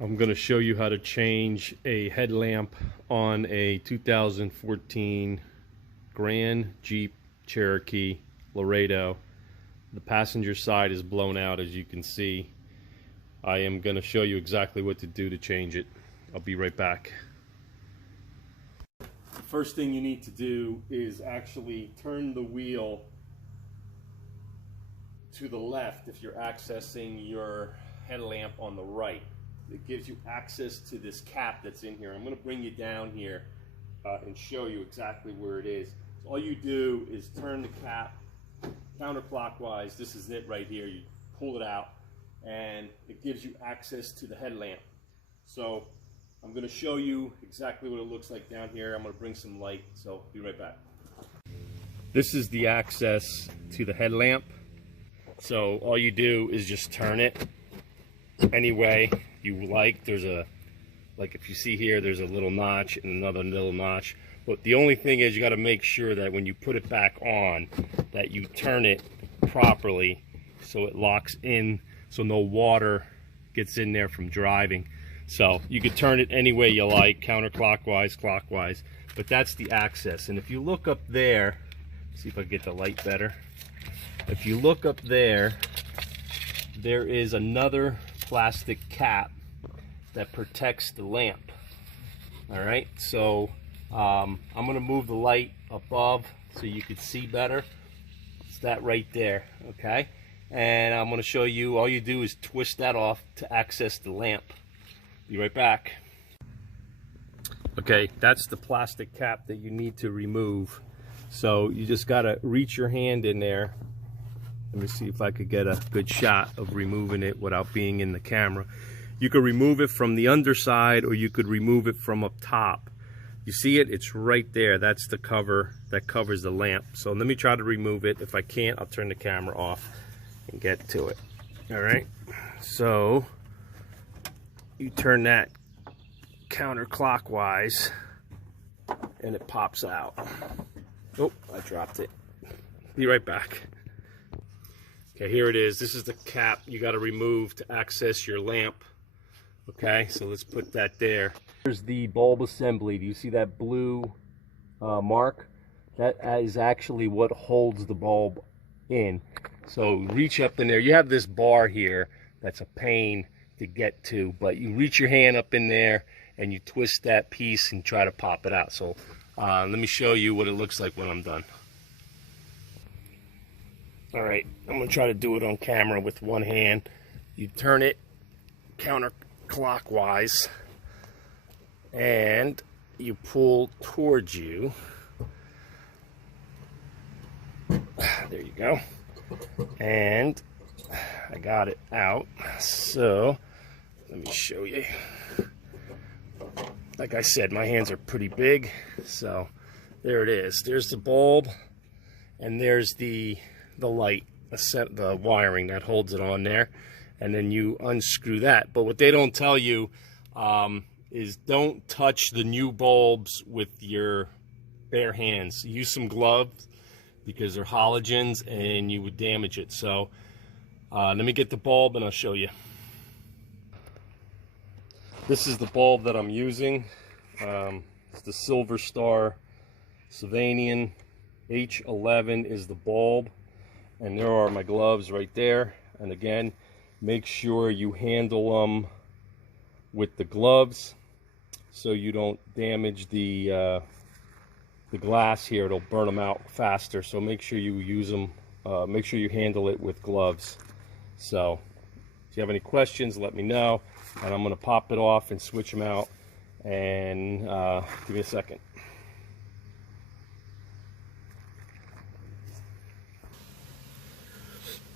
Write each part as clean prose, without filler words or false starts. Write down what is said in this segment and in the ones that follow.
I'm going to show you how to change a headlamp on a 2014 Grand Jeep Cherokee Laredo. The passenger side is blown out, as you can see. I am going to show you exactly what to do to change it. I'll be right back. The first thing you need to do is actually turn the wheel to the left if you're accessing your headlamp on the right. It gives you access to this cap that's in here. I'm going to bring you down here and show you exactly where it is. So all you do is turn the cap counterclockwise. This is it right here. You pull it out and it gives you access to the headlamp. So I'm going to show you exactly what it looks like down here. I'm going to bring some light, so be right back. This is the access to the headlamp. So all you do is just turn it any way you like. There's a, like if you see here, there's a little notch and another little notch. But the only thing is you got to make sure that when you put it back on, that you turn it properly so it locks in, so no water gets in there from driving. So you could turn it any way you like, counterclockwise, clockwise, but that's the access. And if you look up there, see if I get the light better. If you look up there, there is another plastic cap that protects the lamp. All right, so I'm going to move the light above so you can see better. It's that right there, okay? And I'm going to show you, all you do is twist that off to access the lamp. Be right back. Okay, that's the plastic cap that you need to remove. So you just got to reach your hand in there. Let me see if I could get a good shot of removing it without being in the camera. You could remove it from the underside or you could remove it from up top. You see it? It's right there. That's the cover that covers the lamp. So let me try to remove it. If I can't, I'll turn the camera off and get to it. All right. So you turn that counterclockwise and it pops out. Oh, I dropped it. Be right back. Okay, here it is. This is the cap you got to remove to access your lamp. Okay, so let's put that there. Here's the bulb assembly. Do you see that blue mark? That is actually what holds the bulb in. So reach up in there. You have this bar here that's a pain to get to, but you reach your hand up in there and you twist that piece and try to pop it out. So let me show you what it looks like when I'm done. All right, I'm gonna try to do it on camera with one hand. You turn it counterclockwise and you pull towards you. There you go. And I got it out. So let me show you. Like I said, my hands are pretty big. So there it is. There's the bulb and there's the light, the wiring that holds it on there, and then you unscrew that. But what they don't tell you is don't touch the new bulbs with your bare hands. Use some gloves because they're halogens and you would damage it. So let me get the bulb and I'll show you. This is the bulb that I'm using. It's the Silver Star Sylvanian H11 is the bulb. And there are my gloves right there. And again, make sure you handle them with the gloves so you don't damage the glass here. It'll burn them out faster. So make sure you use them. Make sure you handle it with gloves. So if you have any questions, let me know. And I'm going to pop it off and switch them out. And give me a second.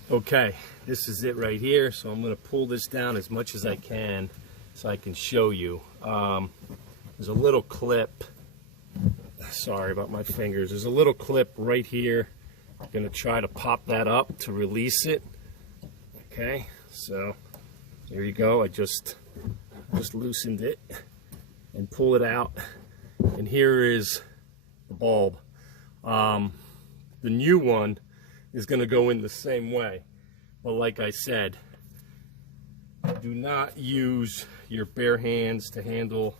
Okay, this is it right here. So I'm going to pull this down as much as I can so I can show you. There's a little clip. Sorry about my fingers. There's a little clip right here. I'm going to try to pop that up to release it. Okay, so here you go. I just loosened it and pull it out. And here is the bulb. The new one is going to go in the same way. But like I said, Do not use your bare hands to handle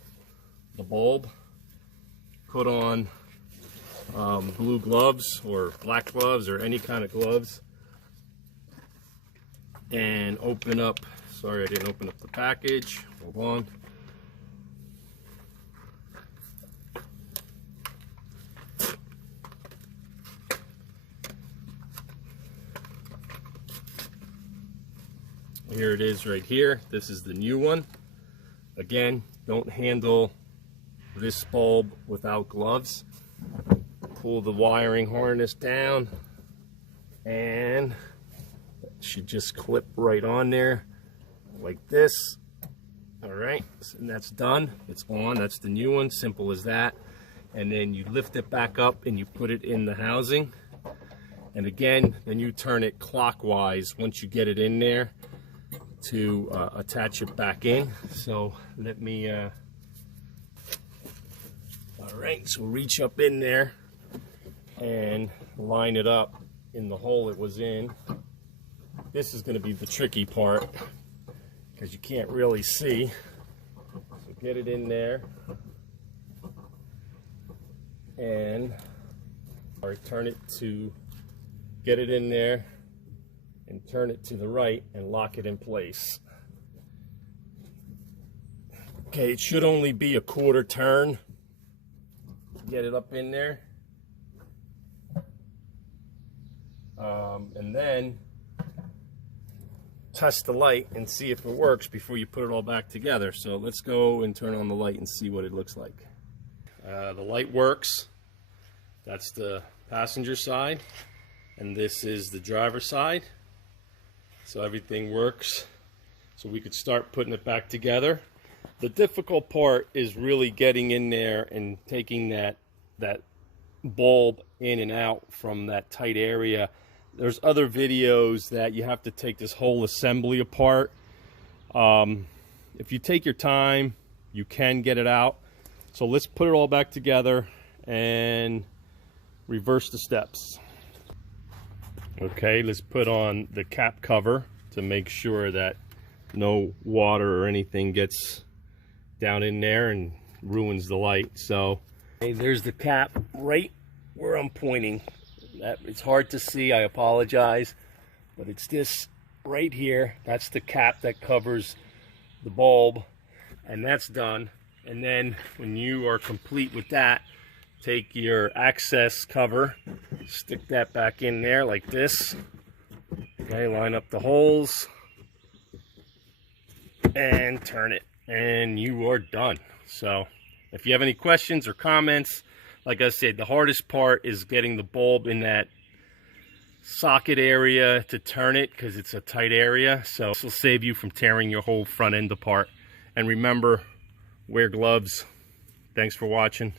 the bulb. Put on blue gloves or black gloves or any kind of gloves, and open up. Sorry, I didn't open up the package. Hold on. Here it is right here. This is the new one. Again, don't handle this bulb without gloves. Pull the wiring harness down and it should just clip right on there like this. All right, and that's done. It's on. That's the new one. Simple as that. And then you lift it back up and you put it in the housing. And again, then you turn it clockwise once you get it in there to attach it back in. So let me all right, so reach up in there and line it up in the hole it was in. This is going to be the tricky part because you can't really see. So get it in there and turn it to get it in there and turn it to the right and lock it in place. Okay, it should only be a quarter turn. Get it up in there. And then test the light and see if it works before you put it all back together. So let's go and turn on the light and see what it looks like. The light works. That's the passenger side, and this is the driver's side. So everything works. So we could start putting it back together. The difficult part is really getting in there and taking that bulb in and out from that tight area. There's other videos that you have to take this whole assembly apart. If you take your time, you can get it out. So let's put it all back together and reverse the steps. Okay, let's put on the cap cover to make sure that no water or anything gets down in there and ruins the light. So okay, there's the cap right where I'm pointing. It's hard to see, I apologize, but it's this right here. That's the cap that covers the bulb, and that's done. And then when you are complete with that, take your access cover, stick that back in there like this. Okay, line up the holes and turn it, and you are done. So if you have any questions or comments, like I said, the hardest part is getting the bulb in that socket area to turn it because it's a tight area. So this will save you from tearing your whole front end apart. And remember, wear gloves. Thanks for watching.